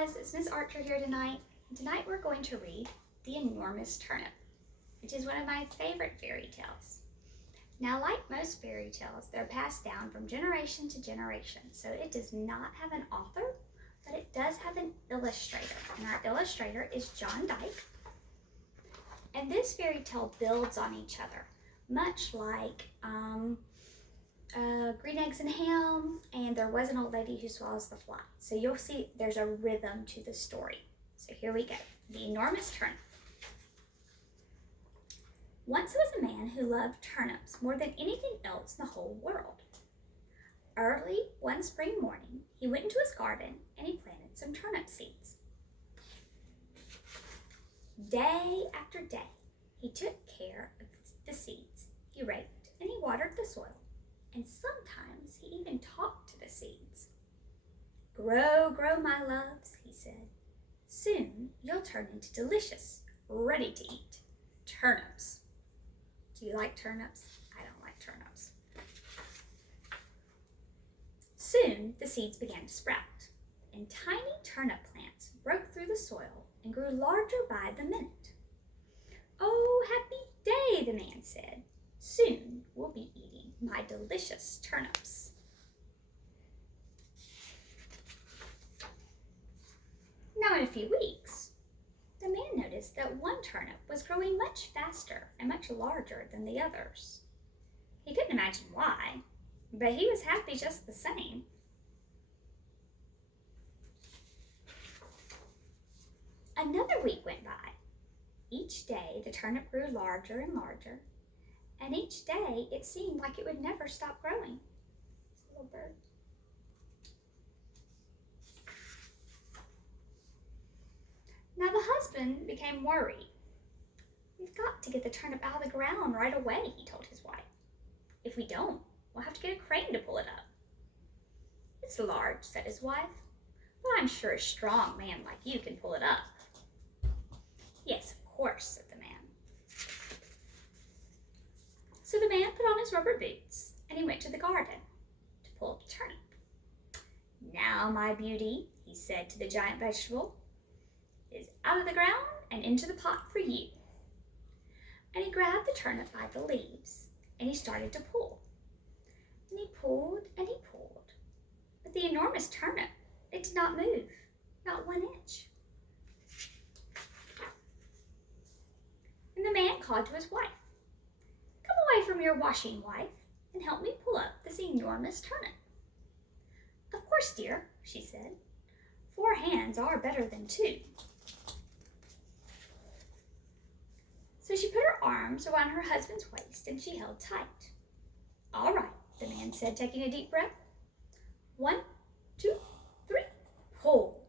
guys, it's Miss Archer here tonight. And tonight we're going to read The Enormous Turnip, which is one of my favorite fairy tales. Now, like most fairy tales, they're passed down from generation to generation. So it does not have an author, but it does have an illustrator. And our illustrator is John Dyke. And this fairy tale builds on each other, much like Green Eggs and Ham, and There Was an Old Lady Who Swallows the Fly. So you'll see there's a rhythm to the story. So here we go. The Enormous Turnip. Once was a man who loved turnips more than anything else in the whole world. Early one spring morning, he went into his garden and he planted some turnip seeds. Day after day, he took care of the seeds. He raked and he watered the soil. And sometimes he even talked to the seeds. "Grow, grow, my loves," he said. "Soon you'll turn into delicious, ready to eat turnips." Do you like turnips? I don't like turnips. Soon the seeds began to sprout, and tiny turnip plants broke through the soil and grew larger by the minute. "Oh, happy day," the man said. "Soon we'll be eating my delicious turnips." Now, in a few weeks, the man noticed that one turnip was growing much faster and much larger than the others. He couldn't imagine why, but he was happy just the same. Another week went by. Each day the turnip grew larger and larger, and each day it seemed like it would never stop growing. It's a little bird. Now the husband became worried. "We've got to get the turnip out of the ground right away," he told his wife. "If we don't, we'll have to get a crane to pull it up." "It's large," said his wife, "but I'm sure a strong man like you can pull it up." "Yes, of course," said the man. So the man put on his rubber boots and he went to the garden to pull the turnip. "Now, my beauty," he said to the giant vegetable, "is out of the ground and into the pot for you." And he grabbed the turnip by the leaves and he started to pull. And he pulled and he pulled. But the enormous turnip, it did not move, not 1 inch. And the man called to his wife, "Come away from your washing, wife, and help me pull up this enormous turnip." "Of course, dear," she said. 4 hands are better than 2. So she put her arms around her husband's waist and she held tight. "All right," the man said, taking a deep breath. 1, 2, 3, pull."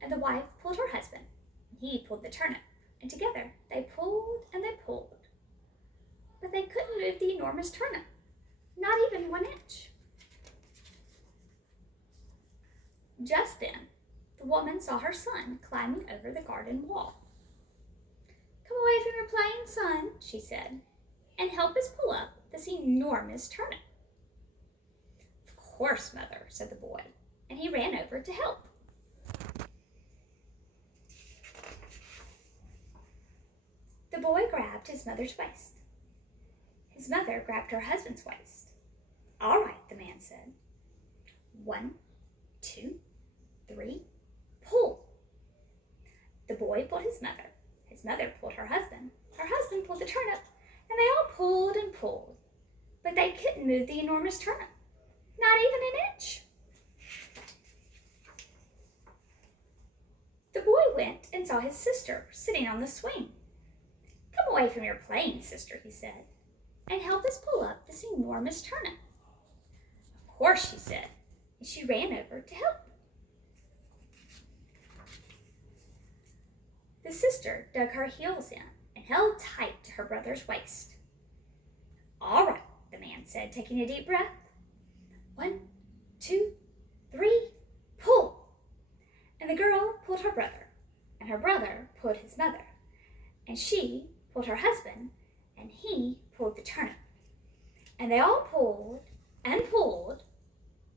And the wife pulled her husband, and he pulled the turnip, and together they pulled and they pulled. But they couldn't move the enormous turnip, not even 1 inch. Just then, the woman saw her son climbing over the garden wall. "Come away from your playing, son," she said, "and help us pull up this enormous turnip." "Of course, mother," said the boy, and he ran over to help. The boy grabbed his mother's waist. His mother grabbed her husband's waist. "All right," the man said. 1, 2, 3, pull. The boy pulled his mother pulled her husband pulled the turnip, and they all pulled and pulled. But they couldn't move the enormous turnip, not even 1 inch. The boy went and saw his sister sitting on the swing. "Come away from your playing, sister," he said, "and help us pull up this enormous turnip." "Of course," she said, and she ran over to help. The sister dug her heels in and held tight to her brother's waist. "All right," the man said, taking a deep breath. 1, 2, 3, pull. And the girl pulled her brother, and her brother pulled his mother, and she pulled her husband, and he pulled the turnip. And they all pulled and pulled,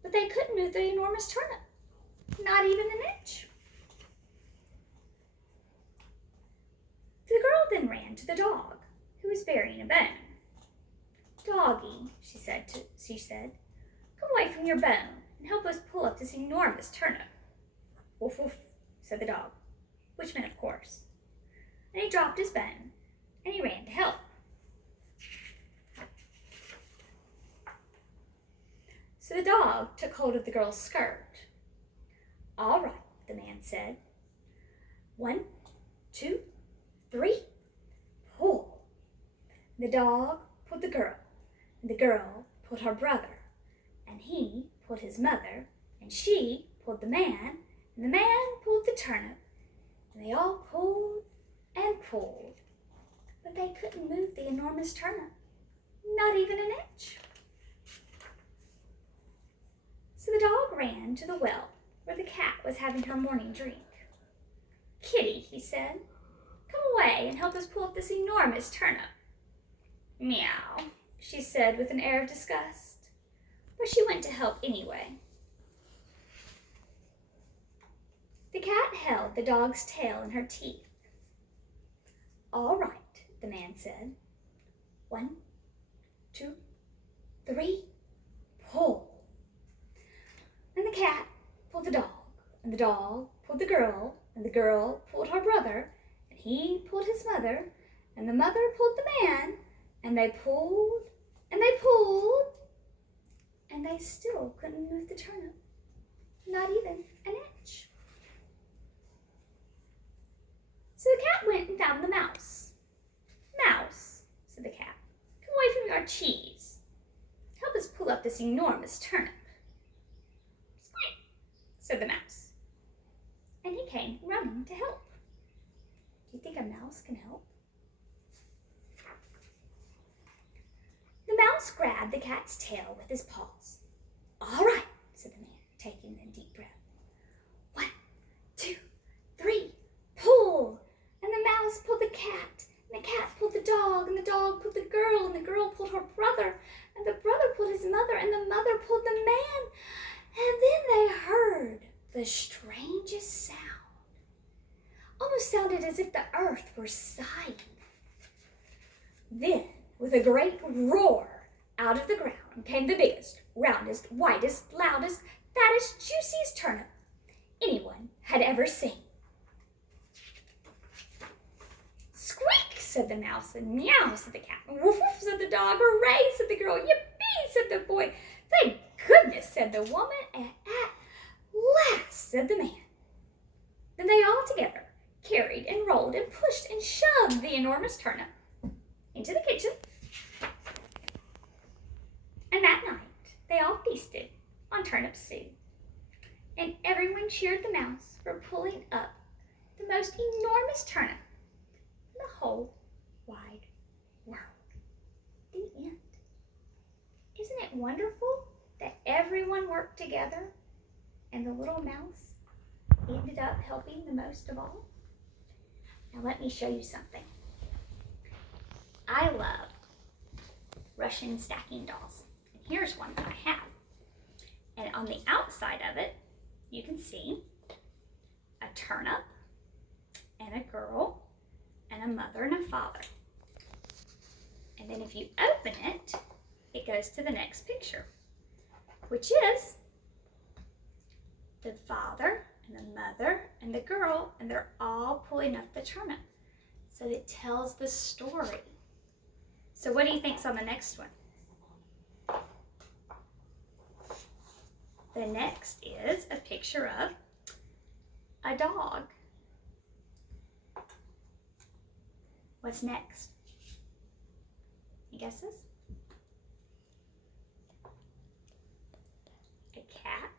but they couldn't move the enormous turnip, not even 1 inch. the dog, who was burying a bone. "Doggy," she said, "come away from your bone and help us pull up this enormous turnip." "Woof, woof," said the dog, which meant of course. And he dropped his bone and he ran to help. So the dog took hold of the girl's skirt. "All right," the man said. "1, 2, 3, pull." The dog pulled the girl, and the girl pulled her brother, and he pulled his mother, and she pulled the man, and the man pulled the turnip, and they all pulled and pulled, but they couldn't move the enormous turnip, not even an inch. So the dog ran to the well where the cat was having her morning drink. "Kitty," he said, "come away and help us pull up this enormous turnip." "Meow," she said with an air of disgust, but she went to help anyway. The cat held the dog's tail in her teeth. "All right," the man said. 1, 2, 3, pull. And the cat pulled the dog, and the dog pulled the girl, and the girl pulled her brother, and he pulled his mother, and the mother pulled the man, and they pulled, and they pulled, and they still couldn't move the turnip, not even an inch. So the cat went and found the mouse. "Mouse," said the cat, "come away from your cheese. Help us pull up this enormous turnip." "Squeak," said the mouse, and he came running to help. Do you think a mouse can help? The mouse grabbed the cat's tail with his paws. "All right," said the man, taking a deep breath. 1, 2, 3, pull. And the mouse pulled the cat, and the cat pulled the dog, and the dog pulled the girl, and the girl pulled her brother, and the brother pulled his mother, and the mother pulled the man. And then they heard the strangest sound. Almost sounded as if the earth were sighing. Then, with a great roar, out of the ground came the biggest, roundest, whitest, loudest, fattest, juiciest turnip anyone had ever seen. "Squeak," said the mouse, and "meow," said the cat, and "woof, woof," said the dog, "hooray," said the girl, "yippee," said the boy, "thank goodness," said the woman, and "at last," said the man. Then they all together carried and rolled and pushed and shoved the enormous turnip into the kitchen. And that night they all feasted on turnip stew, and everyone cheered the mouse for pulling up the most enormous turnip in the whole wide world. The end. Isn't it wonderful that everyone worked together and the little mouse ended up helping the most of all? Now let me show you something. I love Russian stacking dolls. And here's one that I have. And on the outside of it, you can see a turnip and a girl and a mother and a father. And then if you open it, it goes to the next picture, which is the father and the mother and the girl, and they're all pulling up the turnip. So it tells the story. So what do you think's on the next one? The next is a picture of a dog. What's next? Any guesses? A cat.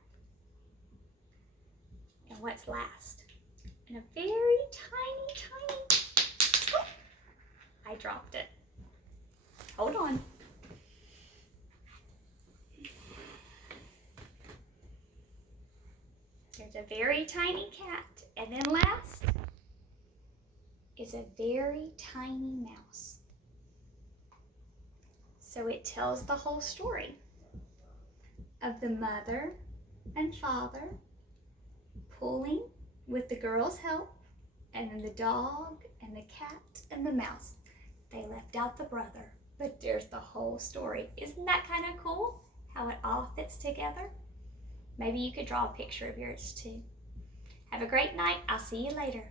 And what's last? And a very tiny, oh, I dropped it. Hold on. There's a very tiny cat. And then last is a very tiny mouse. So it tells the whole story of the mother and father pulling with the girl's help, and then the dog and the cat and the mouse They left out the brother, but there's the whole story. Isn't that kind of cool? How it all fits together? Maybe you could draw a picture of yours too. Have a great night. I'll see you later.